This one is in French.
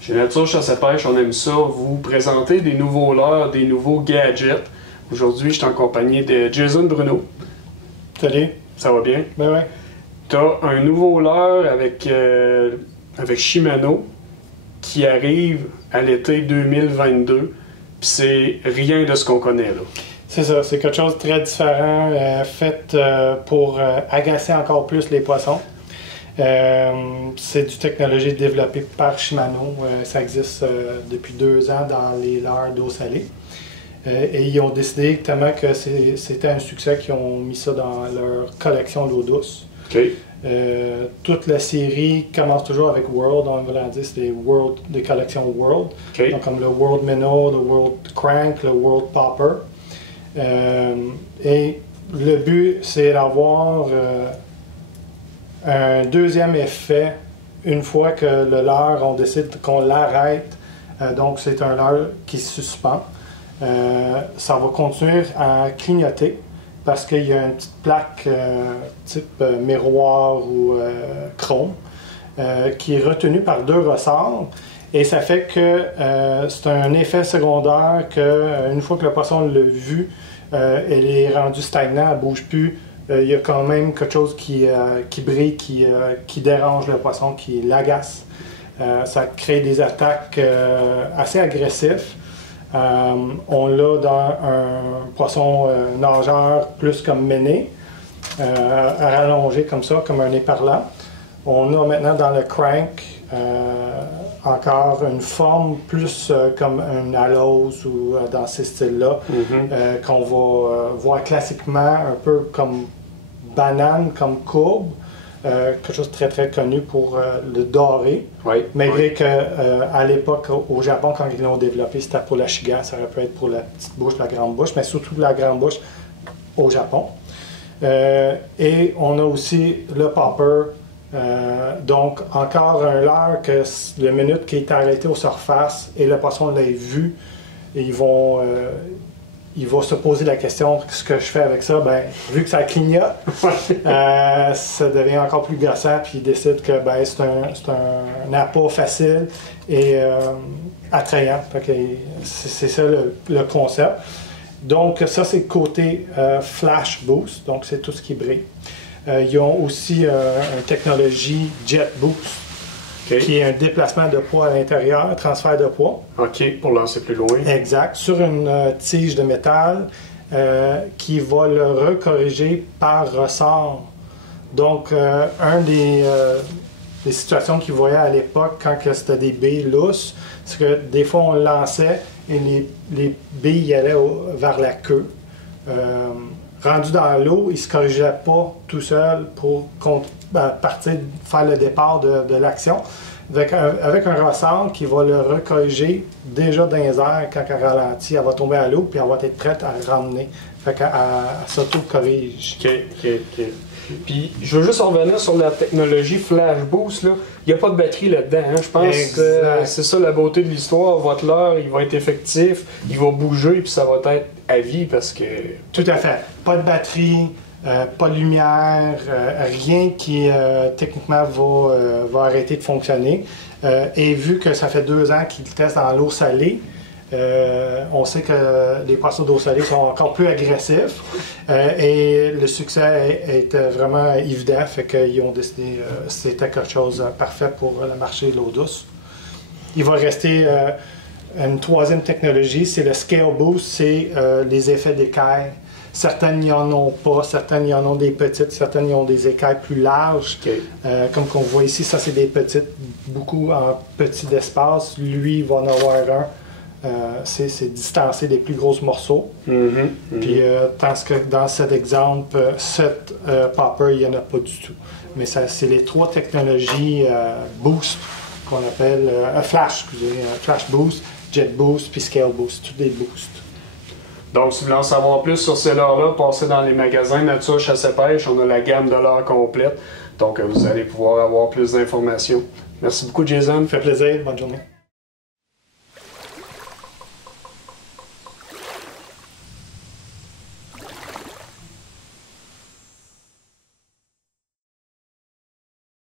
Chez Nature Chasse et Pêche, on aime ça, vous présenter des nouveaux leurres, des nouveaux gadgets. Aujourd'hui, je suis en compagnie de Jason Bruno. Salut. Ça va bien? Ben ouais. Tu as un nouveau leurre avec Shimano qui arrive à l'été 2022, puis c'est rien de ce qu'on connaît là. C'est ça, c'est quelque chose de très différent, fait pour agacer encore plus les poissons. C'est du technologie développée par Shimano. Ça existe depuis 2 ans dans les leurres d'eau salée. Et ils ont décidé tellement que c'était un succès qu'ils ont mis ça dans leur collection d'eau douce. Okay. Toute la série commence toujours avec World. En hollandais, c'est des collections World. Okay. Donc, comme le World Minnow, le World Crank, le World Popper. Et le but, c'est d'avoir un deuxième effet une fois que le leurre, on décide qu'on l'arrête. Donc, c'est un leurre qui se suspend. Ça va continuer à clignoter parce qu'il y a une petite plaque type miroir ou chrome qui est retenue par 2 ressorts. Et ça fait que c'est un effet secondaire qu'une fois que le poisson l'a vu, elle est rendue stagnante, elle ne bouge plus. Il y a quand même quelque chose qui brille, qui dérange le poisson, qui l'agace. Ça crée des attaques assez agressives. On l'a dans un poisson nageur plus comme méné, rallongé comme ça, comme un nez parlant. On a maintenant dans le crank encore une forme plus comme un alose ou dans ces styles-là, qu'on va voir classiquement un peu comme banane, comme courbe. Quelque chose de très très connu pour le doré. Oui, malgré oui. qu'à l'époque au Japon, quand ils l'ont développé, c'était pour la chiga, ça aurait pu être pour la petite bouche, la grande bouche, mais surtout la grande bouche au Japon. Et on a aussi le popper, donc encore un leurre que le minute qui est arrêté aux surfaces et le poisson l'a vu, il va se poser la question, ce que je fais avec ça, ben, vu que ça clignote, ça devient encore plus gossant, puis il décide que ben, c'est un appât facile et attrayant. C'est ça le concept. Donc ça, c'est le côté Flash Boost, donc c'est tout ce qui brille. Ils ont aussi une technologie Jet Boost, qui est un déplacement de poids à l'intérieur, un transfert de poids. OK, pour lancer plus loin. Exact, sur une tige de métal qui va le recorriger par ressort. Donc, un des situations qu'ils voyaient à l'époque quand c'était des billes lousses, c'est que des fois on lançait et les billes allaient vers la queue. Rendu dans l'eau, il ne se corrigeait pas tout seul pour partir, faire le départ de l'action. Avec un ressort qui va le recorriger déjà dans les airs quand elle ralentit, elle va tomber à l'eau puis elle va être prête à ramener. Fait qu'elle s'auto-corrige. OK. Puis, je veux juste revenir sur la technologie Flash Boost. Il n'y a pas de batterie là-dedans. Hein? Je pense que c'est ça la beauté de l'histoire. Votre leurre, il va être effectif, il va bouger, puis ça va être à vie parce que... Tout à fait. Pas de batterie, pas de lumière, rien qui techniquement va arrêter de fonctionner. Et vu que ça fait 2 ans qu'ils testent dans l'eau salée, on sait que les poissons d'eau salée sont encore plus agressifs et le succès est vraiment évident, fait qu'ils ont décidé que c'était quelque chose de parfait pour le marché de l'eau douce. Il va rester une 3e technologie, c'est le Scale Boost, c'est les effets d'écailles. Certaines n'y en ont pas, certaines y en ont des petites, certaines y ont des écailles plus larges. Okay. Comme qu'on voit ici, ça c'est des petites, beaucoup en petit espace. Lui, il va en avoir un. C'est distancer des plus gros morceaux. Puis, tandis que dans cet exemple, cette popper, il n'y en a pas du tout. Mais c'est les 3 technologies boost qu'on appelle Flash Boost, Jet Boost, puis Scale Boost, tous des boosts. Donc, si vous voulez en savoir plus sur ces leurres-là, passez dans les magasins Nature Chasse et Pêche. On a la gamme de leurres complète. Donc, vous allez pouvoir avoir plus d'informations. Merci beaucoup, Jason. Ça fait plaisir. Bonne journée.